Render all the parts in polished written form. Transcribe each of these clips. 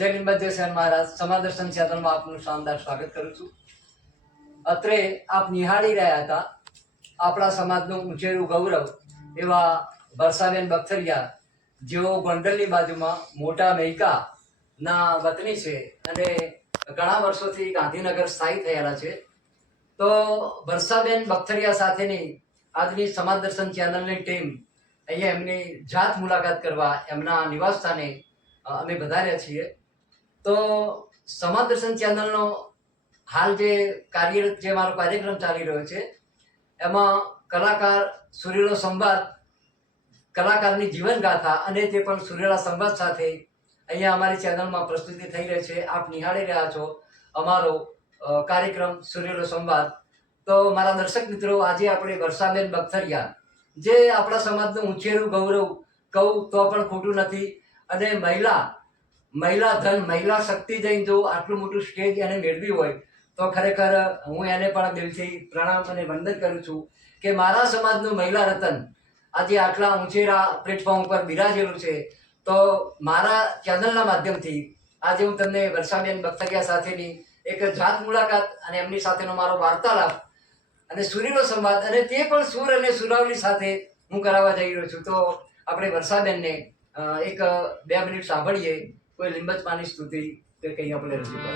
જય લીંબાદેવ મહારાજ સમાદર્શન ચેનલમાં આપનું શાનદાર સ્વાગત કરું છું. અત્રે આપ નિહાળી રહ્યા હતા આપણા સમાજનું ઊંચેરું ગૌરવ એવા વર્ષાબેન બખતરિયા, જેઓ ગોંડલની બાજુમાં મોટા મૈકાના વતની છે અને ઘણા વર્ષોથી ગાંધીનગર સ્થાયી થયેલા છે. તો વર્ષાબેન બખતરિયા સાથેની આજની સમાદર્શન ચેનલની ટીમ અહીંયા એમની જાત મુલાકાત કરવા એમના નિવાસ સ્થાને અમે વધાર્યા છીએ. તો સમાદર્શન ચેનલનો હાલ જે કાર્યરત જે મારો કાર્યક્રમ ચાલી રહ્યો છે એમાં કલાકાર સુરેલો સંવાદ, કલાકારની જીવનગાથા અને તે પણ સુરેલા સંવાદ સાથે અહીંયા અમારી ચેનલમાં પ્રસ્તુતિ થઈ રહી છે. આપ નિહાળી રહ્યા છો અમારો કાર્યક્રમ સુરેલો સંવાદ. તો મારા દર્શક મિત્રો, આજે આપણે વર્ષાબેન બખતરિયા, જે આપણા સમાજનું ઊંચેરું ગૌરવ કહું તો પણ ખોટું નથી, અને મહિલા ધન, મહિલા શક્તિ જઈને જો આટલું મોટું સ્ટેજ એને મેળવી હોય તો ખરેખર હું એને પણ દિલથી પ્રણામ અને વંદન કરું છું કે મારા સમાજનું મહિલા રતન આજે આટલા ઊંચેરા પ્લેટફોર્મ ઉપર બિરાજેલું છે. તો મારા ચેનલના માધ્યમથી આજે હું તમને વર્ષાબેન બખતરિયા સાથેની એક જાત મુલાકાત અને એમની સાથેનો મારો વાર્તાલાપ અને સુરીલો સંવાદ, અને તે પણ સુર અને સુરાવલી સાથે હું કરાવવા જઈ રહ્યો છું. તો આપણે વર્ષાબેનને એક 2 મિનિટ સાંભળીએ. કોઈ લીંબચમાની સ્તુતિ કે કંઈ આપણે રજૂ કરો.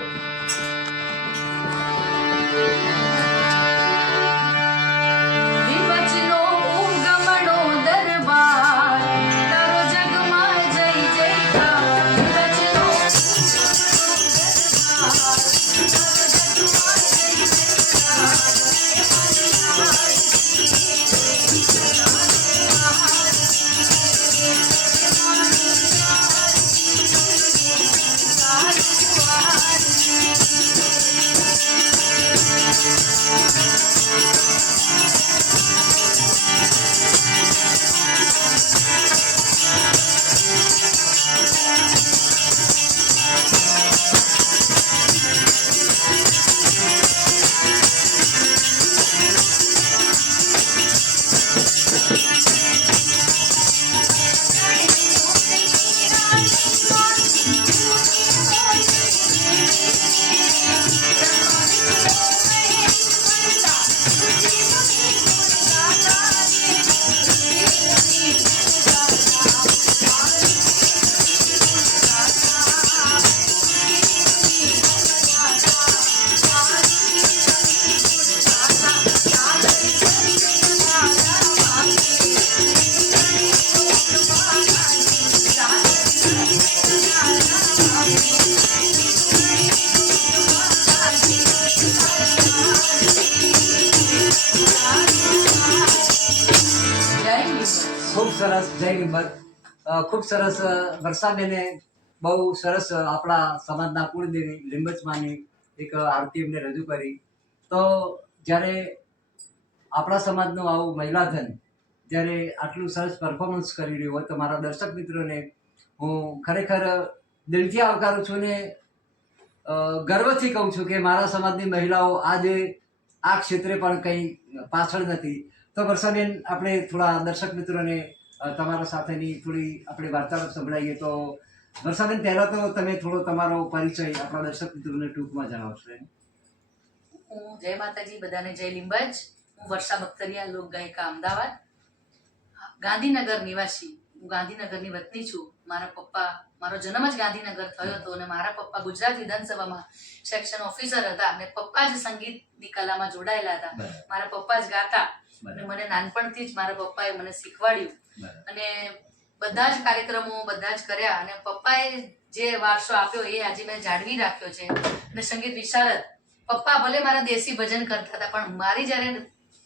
ખૂબ સરસ, જય લીંબત. ખૂબ સરસ. વર્ષાબેને બહુ સરસ આપણા સમાજના કુળદેવી લીંબચમાની એક આરતી એમને રજૂ કરી. તો જ્યારે આપણા સમાજનું આવું મહિલાધન જ્યારે આટલું સરસ પરફોર્મન્સ કરી રહ્યું હોય તો મારા દર્શક મિત્રોને હું ખરેખર દિલથી આવકારું છું ને ગર્વથી કહું છું કે મારા સમાજની મહિલાઓ આજે આ ક્ષેત્રે પણ કંઈ પાછળ નથી. તો વર્ષાબેન, આપણે થોડા દર્શક મિત્રોને તમારા સાથેની થોડી આપણે વાર્તાલાપ સંભળાવીએ. તો વર્ષાબેન, પહેલાં તો તમે થોડો તમારો પરિચય આપણા દર્શક મિત્રોને ટૂંકમાં જણાવશો. હું જય માતાજી બધાને, જય લીંબાજ. હું વર્ષા બખ્તરિયા, લોક ગાયિકા, અમદાવાદ, ગાંધીનગર નિવાસી. હું ગાંધીનગરની વતની છું. મારા પપ્પા, મારો જન્મ જ ગાંધીનગર થયો હતો અને મારા પપ્પા ગુજરાત વિધાનસભામાં સેક્શન ઓફિસર હતા અને પપ્પા જ સંગીતની કલામાં જોડાયેલા હતા. મારા પપ્પા જ ગાતા અને મને નાનપણથી જ મારા પપ્પાએ મને શીખવાડ્યું અને બધા જ કાર્યક્રમો બધા જ કર્યા અને પપ્પાએ જે વારસો આપ્યો એ આજે મેં જાળવી રાખ્યો છે. અને સંગીત વિશારદ, પપ્પા ભલે મારા દેશી ભજન કરતા હતા પણ મારી જ્યારે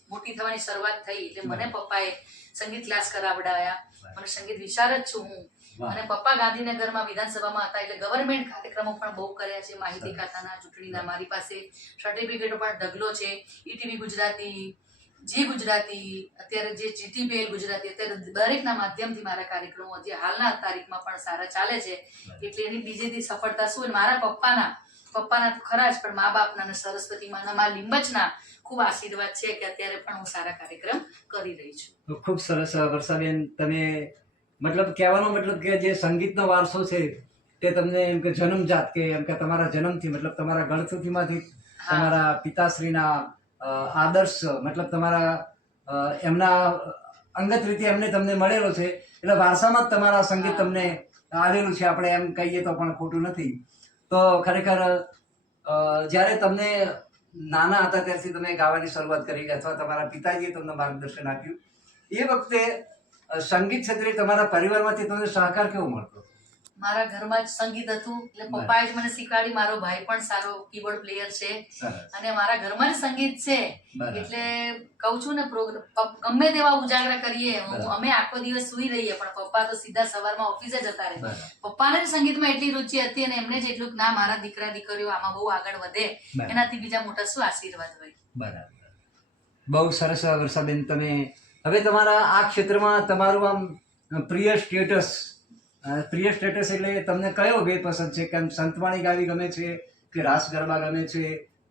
મોટી થવાની શરૂઆત થઈ એટલે મને પપ્પાએ સંગીત ક્લાસ કરાવડાવ્યા. મને સંગીત વિશારદ છું હું. અને પપ્પા ગાંધીનગરમાં વિધાનસભામાં હતા એટલે ગવર્મેન્ટ કાર્યક્રમો પણ બહુ કર્યા છે. માહિતી ખાતાના, ચૂંટણીના મારી પાસે સર્ટિફિકેટો પણ ઢગલો છે. ઈટીવી ગુજરાતી, જી ગુજરાતી, અત્યારે જે જીટીપીએલ ગુજરાતી, અત્યારે દરેકના માધ્યમથી મારા કાર્યક્રમો જે હાલના તારીખમાં પણ સારા ચાલે છે. એટલે એની બીજેથી સફળતા શું, મારા પપ્પાના તો ખરા જ પણ મા બાપના અને સરસ્વતી માના, મા લીંબચના ખૂબ આશીર્વાદ છે કે અત્યારે પણ હું સારા કાર્યક્રમ કરી રહી છું. ખૂબ સરસ વર્ષાબેન, તમે મતલબ કહેવાનો મતલબ કે જે સંગીતનો વારસો છે તે તમને એમ કે જન્મજાત કે એમ કે તમારા જન્મથી મતલબ તમારા ગળથુથીમાંથી તમારા પિતાશ્રીના આદર્શ મતલબ તમારા એમના અંગત રીતે એમને તમને મળેલો છે એટલે વારસામાં જ તમારા સંગીત તમને આવેલું છે, આપણે એમ કહીએ તો પણ ખોટું નથી. તો ખરેખર જ્યારે તમને નાના હતા ત્યારથી તમે ગાવાની શરૂઆત કરી અથવા તમારા પિતાજીએ તમને માર્ગદર્શન આપ્યું, એ વખતે સંગીત ક્ષેત્રે તમારા પરિવારમાંથી તમને સહકાર કેવો મળતો? મારા ઘરમાં જ સંગીત હતું એટલે પપ્પાએ જ મને શીખવાડી. મારો ભાઈ પણ સારો કીબોર્ડ પ્લેયર છે અને મારા ઘરમાં જ સંગીત છે એટલે કહું છું ને, ગમે તેવા ઉજાગરા કરીએ, અમે આખો દિવસ સુઈ રહીએ પણ પપ્પા તો સીધા સવારમાં ઓફિસે જતા રહે. પપ્પાને જ સંગીતમાં એટલી રુચિ હતી અને એમને જ એટલું ના મારા દીકરા દીકરીઓ આમાં બહુ આગળ વધે, એનાથી બીજા મોટા શું આશીર્વાદ હોય. બરાબર, બહુ સરસ વર્ષાબેન. તમે હવે તમારા આ ક્ષેત્રમાં તમારું આમ પ્રિય સ્ટેટસ એટલે તમને કયો વે પસંદ છે? કે સંતવાણી ગાવી ગમે છે કે રાસ ગરબા ગમે છે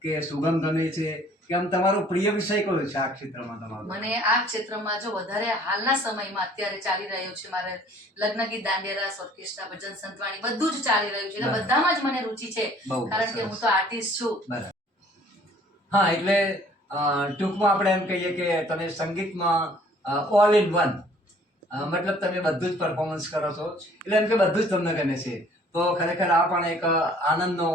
કે સુગમ ગમે છે કે આમ તમારો પ્રિય વિષય કયો છે આ ક્ષેત્રમાં તમારો? મને આ ક્ષેત્રમાં જો વધારે હાલના સમયમાં અત્યારે ચાલી રહ્યો છે મારે લગ્ન ગીત, દાંડિયા રાસ, ઓર્કેસ્ટ્રા, ભજન, સંતવાણી બધું જ ચાલી રહ્યું છે એટલે બધામાં જ મને રુચિ છે કારણ કે હું તો આર્ટિસ્ટ છું. હા, એટલે ટૂંકમાં આપણે એમ કહીએ કે તમે સંગીતમાં ઓલ ઇન વન મતલબ તમે બધું જ પરફોર્મન્સ કરો છો એટલે એમ કે બધું જ તમને ગમે છે. તો ખરેખર આ પણ એક આનંદનો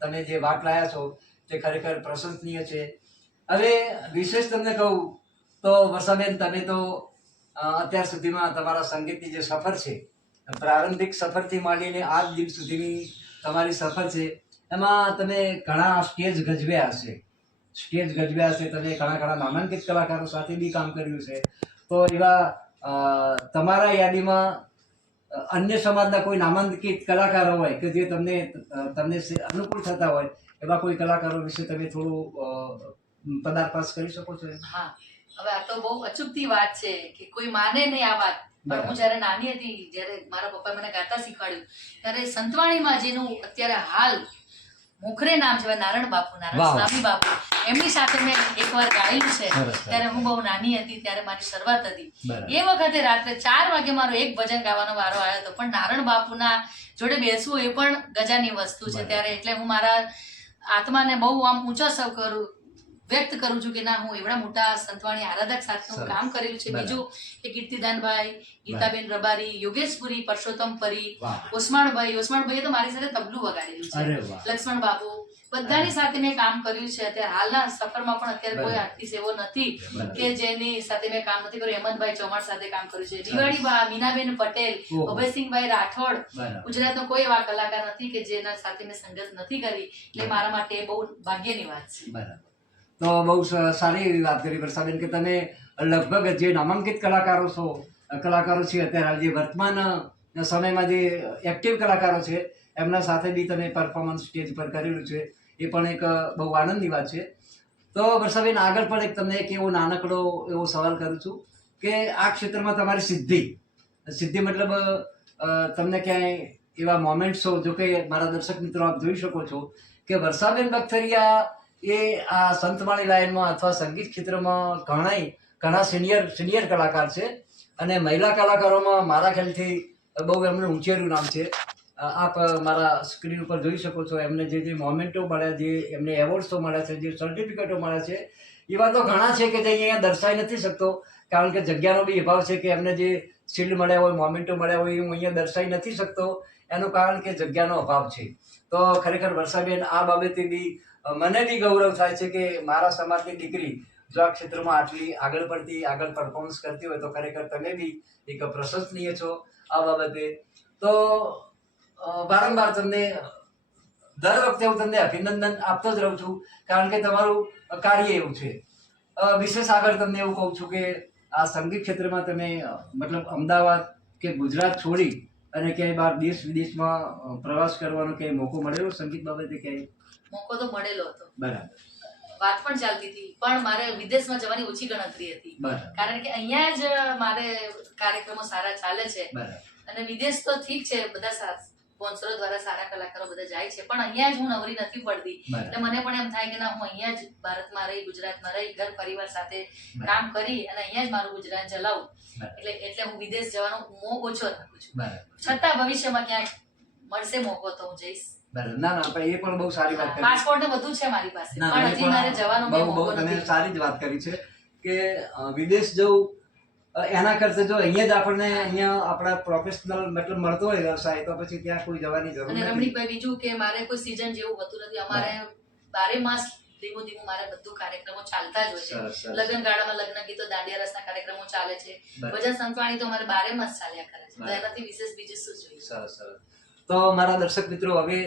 તમે જે વાત લાયા છો તે ખરેખર પ્રશંસનીય છે. હવે વિશેષ તમને કહું તો વર્ષાબેન, તમે તો અત્યાર સુધીમાં તમારા સંગીતની જે સફર છે, પ્રારંભિક સફરથી માંડીને આજ દિન સુધીની તમારી સફર છે, એમાં તમે ઘણા સ્ટેજ ગજવ્યા હશે. તમે ઘણા નામાંકિત કલાકારો સાથે બી કામ કર્યું છે. તો એવા તમારા યાદીમાં અન્ય સમાજના કોઈ નામાંકિત કલાકારો હોય કે જે તમને અનુકૂળ થતા હોય, એવા કોઈ કલાકારો વિશે તમે થોડું પદાર્પાસ કરી શકો છો? હા, હવે આ તો બહુ અચૂકતી વાત છે કે કોઈ માને નહીં આ વાત, પણ હું જયારે નાની હતી, જયારે મારા પપ્પાએ મને ગાતા શીખવાડ્યું ત્યારે સંતવાણીમાં જેનું અત્યારે હાલ મોખરે નામ છે નારાયણ બાપુ, નારાયણ સ્વામી બાપુ, એમની સાથે મેં એકવાર ગાયેલું છે. ત્યારે હું બહુ નાની હતી, ત્યારે મારી શરૂઆત હતી. એ વખતે રાત્રે 4 વાગે મારો એક ભજન ગાવાનો વારો આવ્યો હતો, પણ નારાયણ બાપુના જોડે બેસવું એ પણ ગજાની વસ્તુ છે. ત્યારે એટલે હું મારા આત્માને બહુ આમ ઊંચો વ્યક્ત કરું છું કે ના, હું એવડા મોટા સંતવાણી આરાધક સાથે હું કામ કરેલું છે. બીજું કે કીર્તિદાનભાઈ, ગીતાબેન રબારી, યોગેશપુરી, પરસોત્તમ પરી, ઓસમાણભાઈએ તો મારી સાથે તબલું વગાડેલું છે, લક્ષ્મણ બાપુ, બધાની સાથે મેં કામ કર્યું છે. અત્યારે હાલના સફરમાં પણ અત્યારે કોઈ આર્ટિસ્ટ એવો નથી કે જેની સાથે મેં કામ નથી કર્યું. હેમંતભાઈ ચૌહાણ સાથે કામ કર્યું છે, દિવાળીબા, મીનાબેન પટેલ, અભયસિંહભાઈ રાઠોડ, ગુજરાતનો કોઈ એવા કલાકાર નથી કે જેના સાથે મેં સંગત નથી કરી. એટલે મારા માટે બહુ ભાગ્યની વાત છે. તો બહુ સારી એવી વાત કરી વર્ષાબેન કે તમે લગભગ જે નામાંકિત કલાકારો છે અત્યારે જે વર્તમાન સમયમાં જે એક્ટિવ કલાકારો છે એમના સાથે બી તમે પરફોર્મન્સ સ્ટેજ પર કરેલું છે, એ પણ એક બહુ આનંદની વાત છે. તો વર્ષાબેન, આગળ પણ તમને એક એવો નાનકડો એવો સવાલ કરું છું કે આ ક્ષેત્રમાં તમારી સિદ્ધિ મતલબ તમને ક્યાંય એવા મોમેન્ટ્સો, જો કે મારા દર્શક મિત્રો આપ જોઈ શકો છો કે વર્ષાબેન બખ્તરિયા એ આ સંતવાણી લાઈનમાં અથવા સંગીત ક્ષેત્રમાં ઘણા સિનિયર કલાકાર છે અને મહિલા કલાકારોમાં મારા ખ્યાલથી બહુ એમનું ઊંચેરું નામ છે. આપ મારા સ્ક્રીન ઉપર જોઈ શકો છો એમને જે મોમેન્ટો મળ્યા, જે એમને એવોર્ડ્સો મળ્યા છે, જે સર્ટિફિકેટો મળ્યા છે, એવા તો ઘણા છે કે જે અહીંયા દર્શાવી નથી શકતો, કારણ કે જગ્યાનો બી અભાવ છે. કે એમને જે શિલ્ડ મળ્યા હોય, મોમેન્ટો મળ્યા હોય, હું અહીંયા દર્શાવી નથી શકતો. એનું કારણ કે જગ્યાનો અભાવ છે. તો ખરેખર વર્ષાબેન, આ બાબતે બી મને બી ગૌરવ થાય છે કે મારા સમાજની દીકરી જો આ ક્ષેત્રમાં આટલી આગળ પડતી, આગળ પરફોર્મન્સ કરતી હોય તો ખરેખર તમે બી એક પ્રશંસનીય છો આ બાબતે. તો વારંવાર તમને દર વખતે હું તમને અભિનંદન આપતો જ રહું છું, કારણ કે તમારું કાર્ય એવું છે. વિશેષ આગળ તમને એવું કહું છું કે આ સંગીત ક્ષેત્રમાં તમે મતલબ અમદાવાદ કે ગુજરાત છોડી અને ક્યાંય બહાર દેશ વિદેશમાં પ્રવાસ કરવાનો ક્યાંય મોકો મળેલો સંગીત બાબતે ક્યાંય? મોકો તો મળેલો હતો, બરાબર. વાત પણ ચાલતી હતી, પણ મારે વિદેશમાં જવાની ઓછી ગણતરી હતી, કારણ કે અહીંયા જ મારે કાર્યક્રમો સારા ચાલે છે. અને વિદેશ તો ઠીક છે, બધા સ્પોન્સરો દ્વારા સારા કલાકારો બધા જાય છે, પણ અહીંયા જ હું નવરી નથી પડતી. એટલે મને પણ એમ થાય કે ના, હું અહીંયા જ ભારતમાં રહી, ગુજરાતમાં રહી, ઘર પરિવાર સાથે કામ કરી અને અહીંયા જ મારું ગુજરાન ચલાવું. એટલે હું વિદેશ જવાનો મોહ ઓછો રાખું છું. છતાં ભવિષ્યમાં ક્યાંક મળશે મોકો તો હું જઈશ. ના ના, આપણે એ પણ બહુ સારી વાત કરી. પાસપોર્ટ ને બધું છે મારી પાસે, પણ હજી મારે જવાનો મોકો નથી. તમે સારી જ વાત કરી છે કે વિદેશ જવું એના કરતા જો અહીંયા જ આપણને અહીંયા આપણા પ્રોફેશનલ મતલબ મળતો હોય વ્યવસાય, તો પછી ત્યાં કોઈ જવાની જરૂર નથી. અને રમણીકભાઈ, બીજું કે મારે કોઈ સીઝન જેવું હોતું નથી. અમારે 12 માસ ધીમું ધીમું મારે બધું કાર્યક્રમો ચાલતા જ હોય છે. લગ્ન ગાળામાં લગ્ન ગીતો, દાંડિયા રસના કાર્યક્રમો ચાલે છે, ભજન સંતવાણી તો અમારે 12 માસ ચાલ્યા કરે છે. તો એનાથી વિશેષ બીજું શું જોઈએ? સરસ સરસ. તો મારા દર્શક મિત્રો, હવે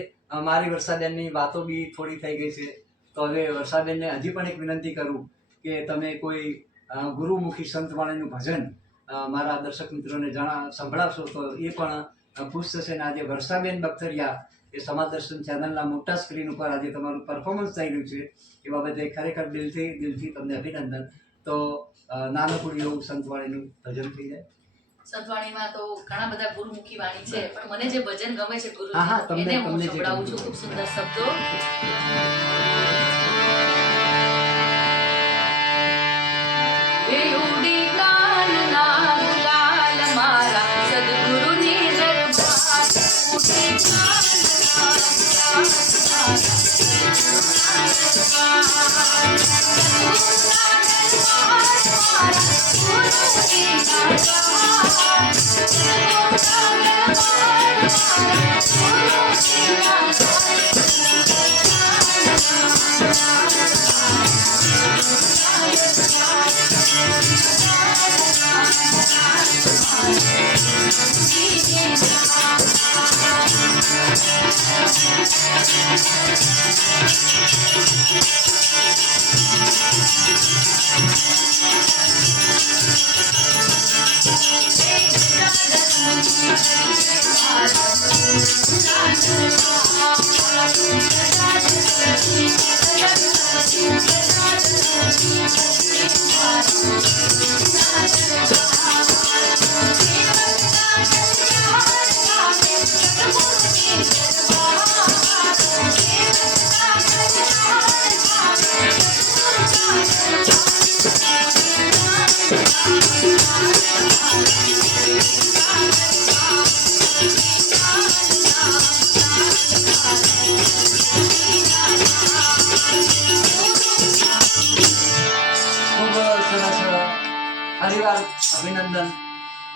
મારી વર્ષાબેનની વાતો બી થોડી થઈ ગઈ છે, તો હવે વર્ષાબેનને હજી પણ એક વિનંતી કરું કે તમે કોઈ ગુરુમુખી સંતવાણીનું ભજન મારા દર્શક મિત્રોને સંભળાવશો તો એ પણ ખુશ થશે. ને આજે વર્ષાબેન બખતરિયા એ સમાજ દર્શન ચેનલના મોટા સ્ક્રીન ઉપર આજે તમારું પરફોર્મન્સ થઈ રહ્યું છે, એ બાબતે ખરેખર દિલથી તમને અભિનંદન. તો નાનકડું એવું સંતવાણીનું ભજન થઈ જાય. સંતવાણીમાં તો ઘણા બધા ગુરુમુખી વાણી છે, પણ મને જે ભજન ગમે છે ગુરુજી, એને હું સંભળાવું છું. ખૂબ સુંદર શબ્દો. અભિનંદન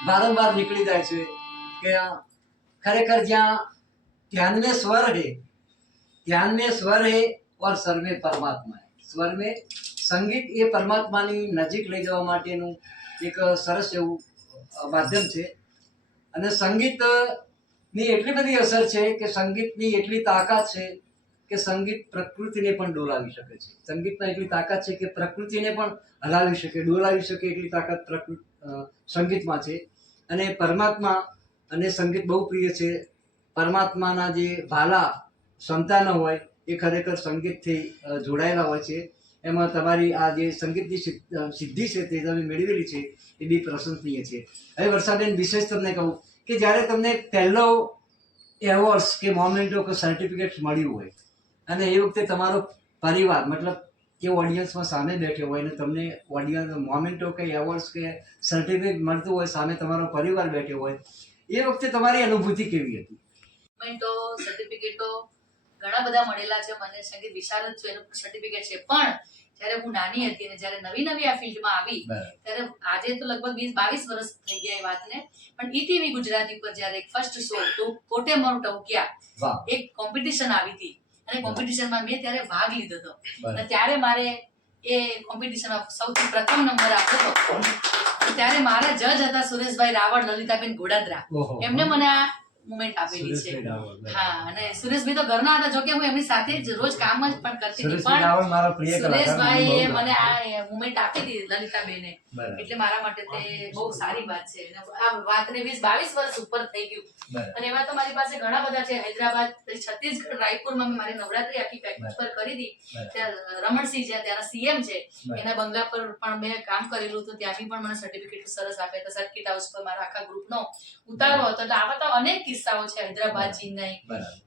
વારંવાર નીકળી જાય છે કે ખરેખર જ્યાં ध्यान में स्वर है और स्वर में परमात्मा है. स्वर में સંગીત એ પરમાત્માની નજીક લઈ જવા માટેનું એક સરસ એવું માધ્યમ છે. અને સંગીતની એટલી બધી અસર છે કે સંગીતની એટલી તાકાત છે કે સંગીત પ્રકૃતિને પણ ડોલાવી શકે છે. સંગીતમાં એટલી તાકાત છે કે પ્રકૃતિને પણ હલાવી શકે, ડોલાવી શકે એટલી તાકાત સંગીતમાં છે. અને પરમાત્મા અને સંગીત બહુ પ્રિય છે. પરમાત્માના જે ભાલા સંતાનો હોય એ ખરેખર સંગીતથી જોડાયેલા હોય છે. એમાં તમારી આ જે સંગીતની સિદ્ધિ છે તે તમે મેળવેલી છે એ બી પ્રશંસનીય છે. હવે વર્ષાબેન, વિશેષ તમને કહું કે જ્યારે તમને પહેલો એવોર્ડ્સ કે મોમેન્ટો કે સર્ટિફિકેટ મળ્યું હોય અને એ વખતે તમારો પરિવાર મતલબ કે ઓડિયન્સમાં સામે બેઠ્યો હોય અને તમને ઓડિયન્સ મોમેન્ટો કે એવોર્ડ્સ કે સર્ટિફિકેટ મળતું હોય, સામે તમારો પરિવાર બેઠ્યો હોય, એ વખતે તમારી અનુભૂતિ કેવી હતી? મોમેન્ટો સર્ટિફિકેટો ઘણા બધા મળેલા છે મને. સંગીત વિશારદ છું એનું સર્ટિફિકેટ છે. પણ જ્યારે હું નાની હતી અને જ્યારે નવી નવી આ ફિલ્ડમાં આવી ત્યારે આજે તો લગભગ 20-22 વર્ષ થઈ ગયા એ વાતને, પણ ઈટીવી ગુજરાતી પર જ્યારે એક ફર્સ્ટ શો તો કોટે મોર ટવક્યા એક કોમ્પિટિશન આવી હતી અને કોમ્પિટિશનમાં મેં ત્યારે ભાગ લીધો હતો અને ત્યારે મારે એ કોમ્પિટિશનમાં સૌથી પ્રથમ નંબર આવ્યો હતો. ત્યારે મારા જજ હતા સુરેશભાઈ રાવળ, લલિતાબેન ઘોડાદરા. એમને મને આ મુમેન્ટ આપેલી છે. હા, અને સુરેશભાઈ તો ઘરના હતા, જોકે હું એમની સાથે જ રોજ કામ જ પણ કરતી હતી, પણ સુરેશભાઈએ મને આ મુમેન્ટ આપી હતી લલિતાબેને, એટલે મારા માટે તે બહુ સારી વાત છે. આ વાતને 20-22 વર્ષ ઉપર થઈ ગયું અને એવા તો મારી પાસે ઘણા બધા છે. હૈદરાબાદ, છત્તીસગઢ, રાયપુરમાં મેં મારી નવરાત્રી આખી પેકેજ પર કરી હતી. ત્યાં રમણસિંહ જ્યાં ત્યાંના સીએમ છે એના બંગલા પર પણ મેં કામ કરેલું હતું, ત્યાંથી પણ મને સર્ટિફિકેટ સરસ આપ્યા હતા. સર્કિટ હાઉસ પર મારા આખા ગ્રુપનો ઉતારો હતો. એટલે આવા તો અનેક કિસ્સાઓ છે. હૈદરાબાદ, ચેન્નઈ,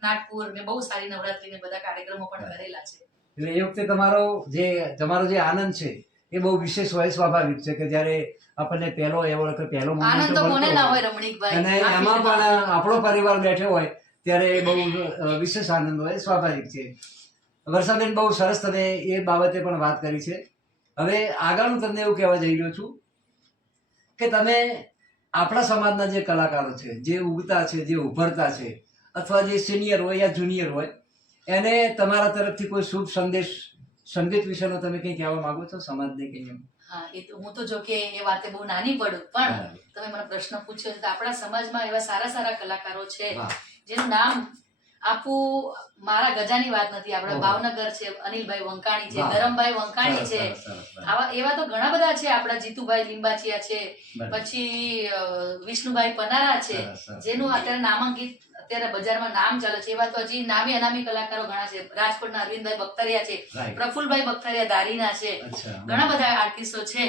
નાગપુર, મેં બહુ સારી નવરાત્રી ને બધા કાર્યક્રમો પણ કરેલા છે. એટલે એ વખતે તમારો જે આનંદ છે એ બહુ વિશેષ હોય, સ્વાભાવિક છે કે જ્યારે આપણને પહેલો એવોર્ડ કે પહેલો આનંદ તો કોને ના હોય રમણીકભાઈ, અને એમાં પણ આપણો પરિવાર બેઠો હોય ત્યારે બહુ વિશેષ આનંદ હોય, સ્વાભાવિક છે. વર્ષાબેન, બહુ સરસ તમે એ બાબતે પણ વાત કરી છે. હવે આગળનું તમને એવું કહેવા જઈ રહ્યો છું કે તમે આપણા સમાજના જે કલાકારો છે, જે ઉગતા છે, જે ઉભરતા છે, અથવા જે સિનિયર હોય યા જુનિયર હોય, એને તમારા તરફથી કોઈ શુભ સંદેશ સંગીત વિશેનો તમે કંઈ કહેવા માંગો છો સમાજને કંઈ? હા, એ તો હું તો જો કે એ વાતે બહુ નાની પડું, પણ તમે મને પ્રશ્ન પૂછ્યો તો આપણા સમાજમાં એવા સારા સારા કલાકારો છે જેનું નામ આપું. મારા ગજાની વાત નથી, આપણા ભાવનગર છે, અનિલભાઈ વંકાણી છે, ધરમભાઈ વંકાણી છે, આવા એવા તો ઘણા બધા છે. આપણા જીતુભાઈ લીંબાચિયા છે, પછી વિષ્ણુભાઈ પનારા છે, જેનું અત્યારે નામાંકિત અત્યારે બજારમાં નામ ચાલે છે. એવા તો હજી નામી અનામી કલાકારો ઘણા છે. રાજકોટના અરવિંદભાઈ બખ્તરિયા છે, પ્રફુલભાઈ બખ્તરિયા ધારીના છે, ઘણા બધા આર્ટિસ્ટો છે.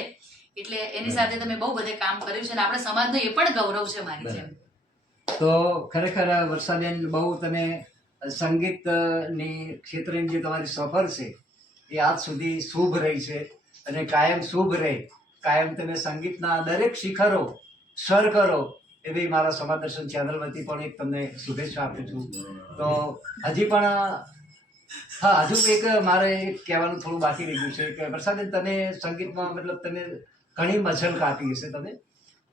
એટલે એની સાથે તમે બહુ બધે કામ કર્યું છે અને આપણા સમાજનું એ પણ ગૌરવ છે મારી જેમ. તો ખરેખર વર્ષાબેન, બહુ તમે સંગીતની ક્ષેત્રની જે તમારી સફર છે એ આજ સુધી શુભ રહી છે અને કાયમ શુભ રહે. કાયમ તમે સંગીતના દરેક શિખરો સર કરો એવી મારા સમાજ દર્શન ચેનલ વતી પણ એક તમને શુભેચ્છા આપું છું. તો હજી પણ હા, હજુ એક મારે એક કહેવાનું થોડું બાકી રહ્યું છે કે વર્ષાબેન, તમે સંગીતમાં મતલબ તમે ઘણી મજલ કાપી હશે તમે,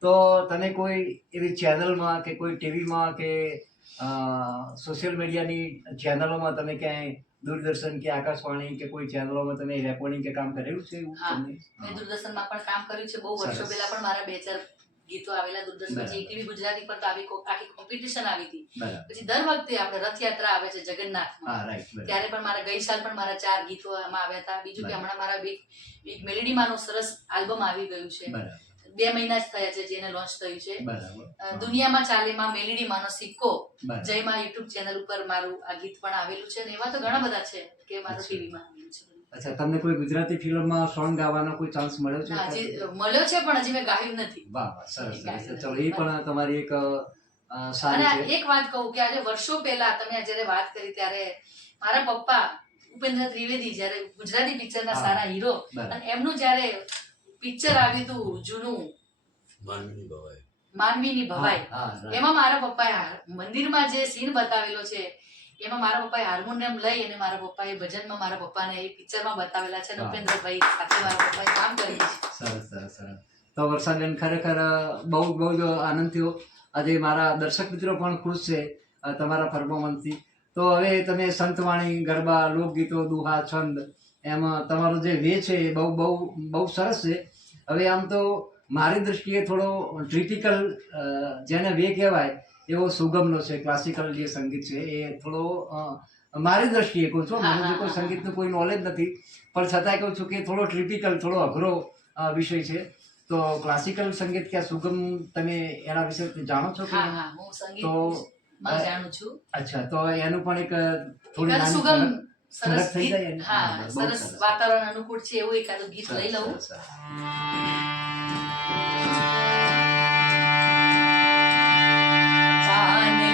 તો તમે કોઈ એવી ચેનલમાં કે કોઈ ટીવીમાં કે સોશિયલ મીડિયાની ચેનલોમાં તમે ક્યાંય દૂરદર્શન કે આકાશવાણી કે કોઈ ચેનલોમાં તમે રેકોર્ડિંગ કે કામ કરેલું છે? મેં દૂરદર્શનમાં પણ કામ કર્યું છે. બહુ વર્ષો પહેલા પણ મારા 2-4 ગીતો આવેલા દૂરદર્શન. પછી ટીવી ગુજરાતી પર તો આખી કોમ્પિટિશન આવી હતી. પછી દર વખતે આપણે રથયાત્રા આવે છે જગન્નાથમાં, ત્યારે પણ મારા ગઈ સાલ પણ મારા 4 ગીતો એમાં આવ્યા હતા. બીજું કે હમણાં મારા એક મેલેડીમાંનું સરસ આલ્બમ આવી ગયું છે. 2 મહિના જ થયા છે જેને લોન્ચ થયું છે. દુનિયામાં ચાલેમાં મેલેડીમાંનો સિક્કો જયમાં યુટ્યુબ ચેનલ ઉપર મારું આ ગીત પણ આવેલું છે. અને એવા તો ઘણા બધા છે કે મારું ટીવીમાં આવેલું છે. અચ્છા, તમને કોઈ ગુજરાતી ફિલ્મમાં સોંગ ગાવાનો કોઈ ચાન્સ મળ્યો છે? મળ્યો છે, પણ હજી મેં ગાયું નથી. વાહ વાહ, સરસ સરસ. ચલો, એ પણ તમારી એક સારી છે. અને એક વાત કહું કે આજે વર્ષો પહેલા તમે જ્યારે વાત કરી ત્યારે મારા પપ્પા ઉપેન્દ્ર ત્રિવેદી જ્યારે ગુજરાતી પિક્ચરના સારા હીરો, અને એમનું જ્યારે પિક્ચર આવ્યું હતું જૂનું માનવીની ભવાઈ, એમાં મારા પપ્પાએ મંદિરમાં જે સીન બતાવેલો છે એમાં મારા પપ્પાએ હાર્મોનિયમ લઈ અને મારા પપ્પાએ ભજનમાં મારા પપ્પાને એ પિક્ચરમાં બતાવેલા છે. ઉપેન્દ્રભાઈ સાથે મારા પપ્પાએ કામ કર્યું છે. સરસ સરસ સરસ. તો વર્ષાબેન, ખરેખર બહુ જ આનંદ થયો. આજે મારા દર્શક મિત્રો પણ ખુશ છે તમારા પરફોર્મન્સથી. તો હવે તમે સંતવાણી, ગરબા, લોકગીતો, દુહા, છંદ, એમાં તમારો જે વે છે એ બહુ સરસ છે. હવે આમ તો મારી દ્રષ્ટિએ થોડો ટ્રિપિકલ જેને વે કહેવાય એવો સુગમનો છે. ક્લાસિકલ જે સંગીત છે એ થોડો મારી દ્રષ્ટિએ કહું છું, મને કોઈ સંગીતનું કોઈ નોલેજ નથી, પણ છતાંય કહું છું કે થોડો ટ્રિપિકલ, થોડો અઘરો વિષય છે. તો ક્લાસિકલ સંગીત કે સુગમ, તમે એના વિશે જાણો છો? તો જાણું છું. અચ્છા, તો એનું પણ એક થોડી સુગમ સરસ થઈ જાય. હા, સરસ વાતાવરણ અનુકૂળ છે એવું એકાદું ગીત લઈ લઉં. જાણે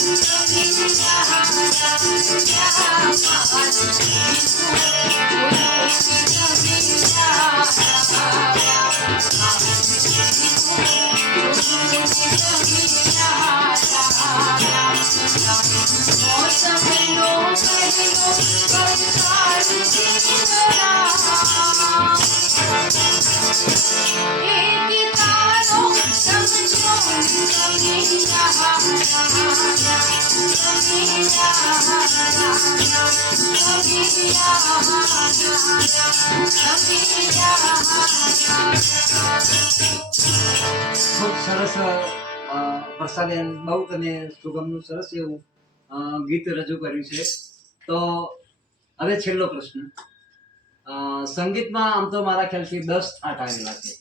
ખૂબ સરસ વર્ષાબેન, બહુ તમે સુગમનું સરસ એવું ગીત રજૂ કર્યું છે. તો હવે છેલ્લો પ્રશ્ન. સંગીતમાં આમ તો મારા ખ્યાલથી 10 થાટ આવેલા છે.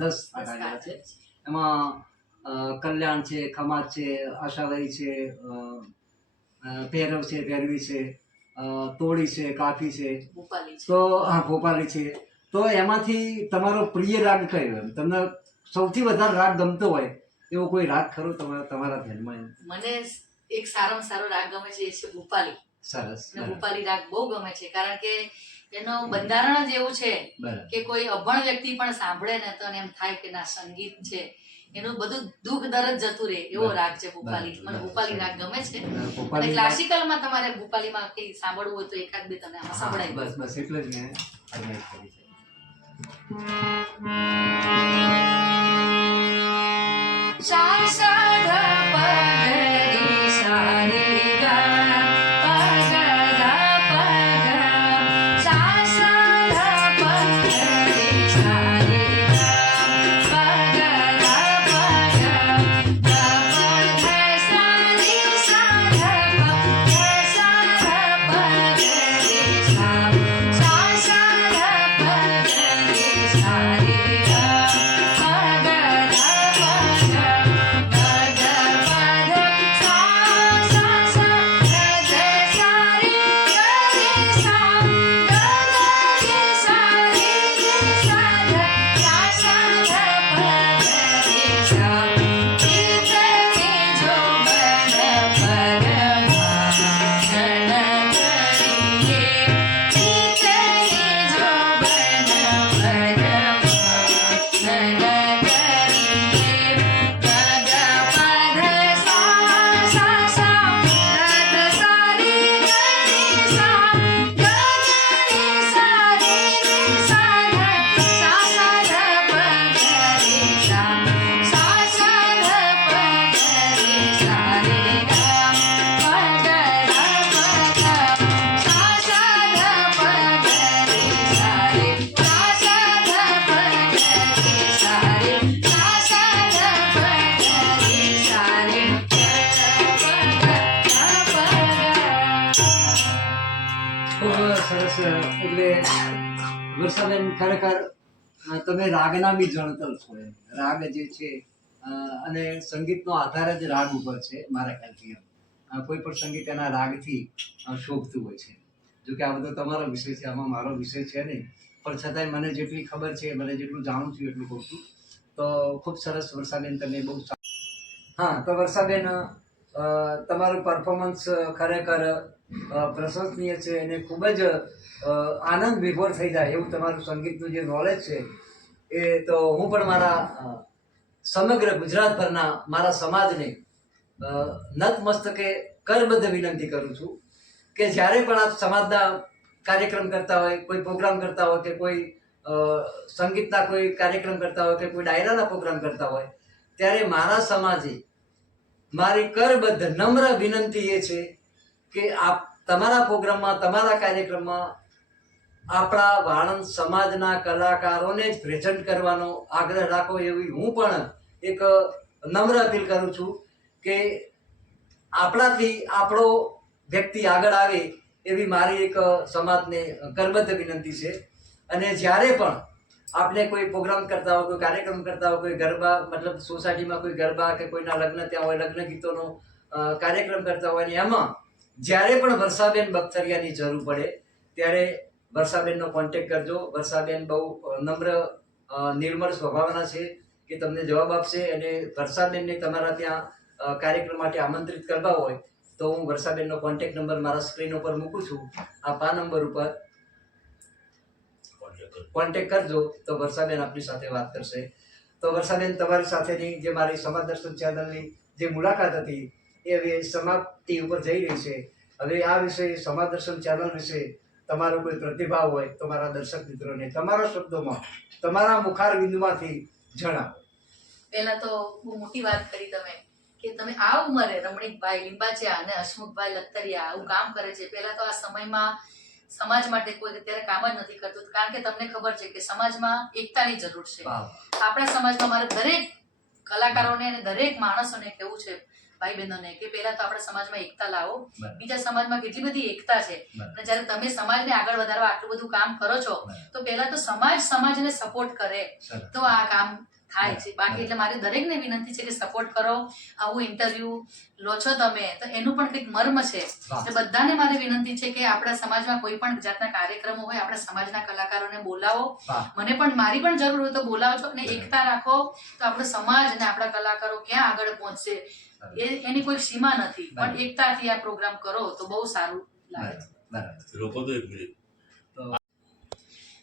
10 થાટ આવેલા છે. એમાં કલ્યાણ છે, ખમાજ છે, આશાવારી છે, ભૈરવ છે, ભૈરવી છે, તોડી છે, કાફી છે, ભોપાલી છે. તો હા ભોપાલી છે. તો એમાંથી તમારો પ્રિય રાગ કયો? એમ તમને સૌથી વધારે રાગ ગમતો હોય એવો કોઈ રાગ ખરો તમારા ધ્યાનમાં? મને એક સારામાં સારો રાગ ગમે છે, એ છે ભોપાલી. સરસ. મને ભોપાલી રાગ બહુ ગમે છે, કારણ કે એનું બંધારણ જ એવું છે બરાબર. કે કોઈ અભણ વ્યક્તિ પણ સાંભળે ને તો એને એમ થાય કે ના સંગીત છે, એનું બધું દુઃખ દર્દ જતું રહે એવો રાગ છે ભોપાલી. મને ભોપાલી રાગ ગમે છે. અને ક્લાસિકલમાં તમારે ભોપાલીમાં કઈ સાંભળવું હોય તો એકાદ બે તમે આમાં સંભળાય. બસ બસ એટલે જ મેં ફરમાઈશ કરી છે. સા સા ધ પ ગ રે સા રે ગ પ ગ ધ પ ગ સા સા ધ પ ગ રે સા રે ગ પ ગ ધ પ ગ ધ પ ધ સા રે સા ધ પ ધ સા ધ પ ગ રે સા સા સા ધ પ ગ રે સા રે ગ પ ગ ધ પ ગ ખૂબ સરસ. એટલે વર્ષાબેન, ખરેખર તમે રાગના બી જણતર છો. એમ રાગ જે છે અને સંગીતનો આધાર જ રાગ ઉપર છે મારા ખ્યાલથી. કોઈ પણ સંગીત એના રાગથી શોભતું હોય છે. જો કે આ બધો તમારો વિષય છે, આમાં મારો વિષય છે નહીં, પણ છતાંય મને જેટલી ખબર છે, મને જેટલું જાણું છું એટલું કહું છું. તો ખૂબ સરસ વર્ષાબેન, તમે બહુ હા. તો વર્ષાબેન, તમારું પરફોર્મન્સ ખરેખર પ્રશંસનીય છે અને ખૂબ જ આનંદ વિભોર થઈ જાય એવું તમારું સંગીતનું જે નોલેજ છે એ તો હું પણ મારા સમગ્ર ગુજરાતભરના મારા સમાજને નતમસ્તકે કરબદ્ધ વિનંતી કરું છું કે જ્યારે પણ આપ સમાજના કાર્યક્રમ કરતા હોય, કોઈ પ્રોગ્રામ કરતા હોય કે કોઈ સંગીતના કોઈ કાર્યક્રમ કરતા હોય કે કોઈ ડાયરાના પ્રોગ્રામ કરતા હોય, ત્યારે મારા સમાજે મારી કરબદ્ધ નમ્ર વિનંતી એ છે કે આપ તમારા પ્રોગ્રામમાં, તમારા કાર્યક્રમમાં આપણા વાણંદ સમાજના કલાકારોને જ પ્રેઝન્ટ કરવાનો આગ્રહ રાખો એવી હું પણ એક નમ્ર અપીલ કરું છું કે આપણાથી આપણો વ્યક્તિ આગળ આવે એવી મારી એક સમાજને કરબદ્ધ વિનંતી છે. અને જ્યારે પણ આપણે કોઈ પ્રોગ્રામ કરતા હોય, કોઈ કાર્યક્રમ કરતા હોય, કોઈ ગરબા મતલબ સોસાયટીમાં કોઈ ગરબા કે કોઈના લગ્ન ત્યાં હોય, લગ્ન ગીતોનો કાર્યક્રમ કરતા હોય ને એમાં જ્યારે પણ વર્ષાબેન બખ્તરિયાની જરૂર પડે ત્યારે વર્ષાબેનનો કોન્ટેક્ટ કરજો. વર્ષાબેન બહુ નમ્ર નિર્મળ સ્વભાવના છે કે તમને જવાબ આપશે અને વર્ષાબેનને તમારા ત્યાં કાર્યક્રમ માટે આમંત્રિત કરવા હોય તો હું વર્ષાબેનનો કોન્ટેક્ટ નંબર મારા સ્ક્રીન ઉપર મૂકું છું. આપ આ નંબર ઉપર કોન્ટેક્ટ કરજો તો વર્ષાબેન આપની સાથે વાત કરશે. તો વર્ષાબેન, તમારી સાથેની જે મારી સમાજ દર્શન ચેનલની જે મુલાકાત હતી એ હવે સમાપ્તિ ઉપર જઈ રહી છે. હવે આ વિશે સમાજ દર્શન ચેનલ વિશે તમારો કોઈ પ્રતિભાવ હોય તો મારા દર્શક મિત્રોને તમારા શબ્દોમાં, તમારા મુખાર બિંદુમાંથી જણાવો. પહેલા તો બહુ મોટી વાત કરી તમે કે તમે આ ઉંમરે રમણીકભાઈ લીંબાચિયા અને હસમુખભાઈ લખતરિયા આવું કામ કરે છે. પહેલા તો આ સમયમાં સમાજ માટે કોઈ અત્યારે કામ જ નથી કરતું, કારણ કે તમને ખબર છે કે સમાજમાં એકતાની જરૂર છે. આપણા સમાજમાં મારે દરેક કલાકારોને અને દરેક માણસોને કેવું છે, ભાઈ બહેનોને, કે પહેલા તો આપણા સમાજમાં એકતા લાવો. બીજા સમાજમાં કેટલી બધી એકતા છે, અને જ્યારે તમે સમાજને આગળ વધારવા આટલું બધું કામ કરો છો તો પહેલા તો સમાજને સપોર્ટ કરે તો આ કામ થાય છે. બાકી એટલે મારી દરેકને વિનંતી છે કે સપોર્ટ કરો. આવું ઇન્ટરવ્યુ લો છો તમે તો એનું પણ કંઈક મર્મ છે. એટલે બધાને મારી વિનંતી છે કે આપણા સમાજમાં કોઈ પણ જાતના કાર્યક્રમો હોય, આપણા સમાજના કલાકારોને બોલાવો. મને પણ મારી પણ જરૂર હોય તો બોલાવજો, અને એકતા રાખો તો આપણો સમાજ અને આપણા કલાકારો ક્યાં આગળ પહોંચશે એની કોઈ સીમા નથી. પણ એકતાથી આ પ્રોગ્રામ કરો તો બહુ સારું લાગે.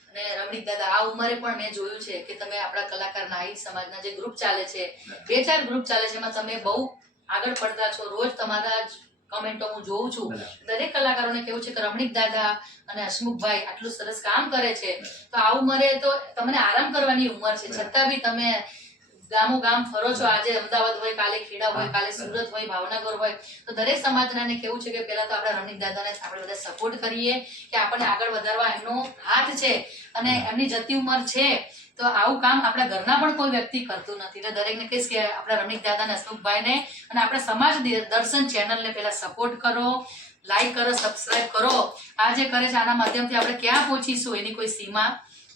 અને રમણીક દાદા, આ ઉંમરે પણ મેં જોયું છે કે તમે આપણા કલાકાર નાઈ સમાજના જે ગ્રુપ ચાલે છે, 2-4 ગ્રુપ ચાલે છે, એમાં તમે બહુ આગળ પડતા છો. રોજ તમારા જ કમેન્ટો હું જોઉં છું. દરેક કલાકારોને કેવું છે કે રમણીક દાદા અને હસમુખભાઈ આટલું સરસ કામ કરે છે, તો આ ઉંમરે તો તમને આરામ કરવાની ઉંમર છે, છતાં બી તમે ગામો ગામ ફરો છો. આજે અમદાવાદ હોય, કાલે ખેડા હોય, કાલે સુરત હોય, ભાવનગર હોય, તો દરેક સમાજનાને કેવું છે કે પહેલા તો આપણા રમણીક દાદાને આપણે બધા સપોર્ટ કરીએ કે આપણને આગળ વધારવા એમનો હાથ છે, અને એમની જતી ઉંમર છે તો આવું કામ આપણા ઘરના પણ કોઈ વ્યક્તિ કરતું નથી. એટલે દરેકને કહીશ કે આપણા રમણીક દાદાને, હસમુખભાઈને અને આપણા સમાજ દર્શન ચેનલને પહેલા સપોર્ટ કરો, લાઈક કરો, સબસ્ક્રાઇબ કરો. આ જે કરે છે આના માધ્યમથી આપણે ક્યાં પહોંચીશું એની કોઈ સીમા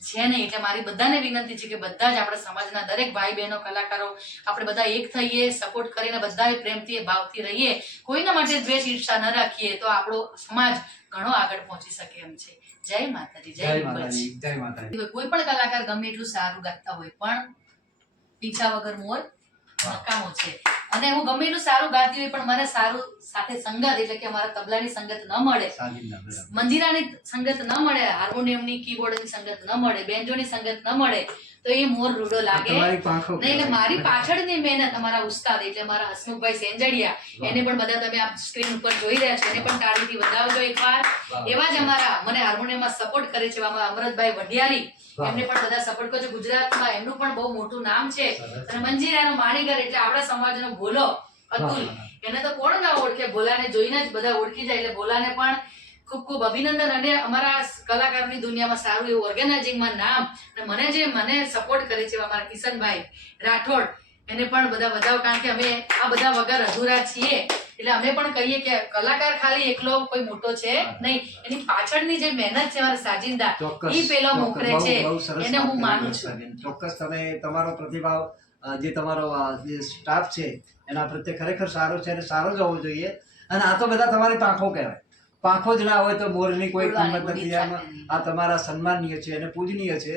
છે નહીં. એટલે મારી બધાને વિનંતી છે કે બધા જ આપણા સમાજના દરેક ભાઈ બહેનો, કલાકારો આપણે બધા એક થઈએ, સપોર્ટ કરીને બધા પ્રેમથી, ભાવથી રહીએ, કોઈના માટે દ્વેષ, ઈર્ષા ન રાખીએ તો આપણો સમાજ ઘણો આગળ પહોંચી શકે એમ છે. જય માતાજી, જય માતાજી, જય માતાજી. કોઈ પણ કલાકાર ગમે એટલું સારું ગાતા હોય પણ પીછા વગર મોર નકામો છે. અને હું ગમે એટલું સારું ગાતી હોય પણ મને સારું સાથે સંગત, એટલે કે અમારા તબલાની સંગત ન મળે, મંજીરાની સંગત ન મળે, હાર્મોનિયમની, કીબોર્ડની સંગત ન મળે, બેન્જોની સંગત ન મળે તો એ મોર રૂડો લાગે નહીં. એટલે મારી પાછળની મહેનત અમારા ઉસ્તાદ એટલે મારા હસમુખભાઈ સેંજડિયા, એને પણ બધા તમે આ સ્ક્રીન ઉપર જોઈ રહ્યા છો, એને પણ તાળીથી વધાવજો એકવાર. એવા જ અમારા મને હાર્મોનિયમમાં સપોર્ટ કરે છે અમરતભાઈ વઢિયારી, એમને પણ બધા સપોર્ટ કરજો. ગુજરાતમાં એમનું પણ બહુ મોટું નામ છે. અને મંજીરાનો માણીગર એટલે આપણા સમાજનો ભોલો અતુલ, એને તો કોણ ના ઓળખે, ભોલાને જોઈને જ બધા ઓળખી જાય. એટલે ભોલાને પણ ખૂબ ખૂબ અભિનંદન. અને અમારા કલાકારની દુનિયામાં સારું એવું ઓર્ગેનાઇઝિંગમાં નામ, અને મને સપોર્ટ કરે છે અમારા કિશનભાઈ રાઠોડ, એને પણ બધા વધાવો, કારણ કે અમે આ બધા વગર અધૂરા છીએ. એટલે અમે પણ કહીએ કે કલાકાર ખાલી એકલો કોઈ મોટો છે નહીં, એની પાછળની જે મહેનત છે મારા સાજિંદા, એ પેલો મોકલે છે, એને હું માનું છું. ચોક્કસ તમે તમારો પ્રતિભાવ, જે તમારો જે સ્ટાફ છે એના પ્રત્યે ખરેખર સારો છે, અને સારો જ હોવો જોઈએ. અને આ તો બધા તમારી પાંખો કહેવાય. પાંખો જ ના હોય તો મોરની કોઈ કિંમત નથી. આ તમારા સન્માનીય છે અને પૂજનીય છે.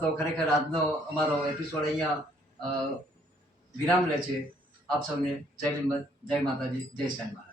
તો ખરેખર આજનો અમારો એપિસોડ અહીંયા વિરામ લે છે. આપ સૌને જય લીંબત, જય માતાજી, જય શ્યામ.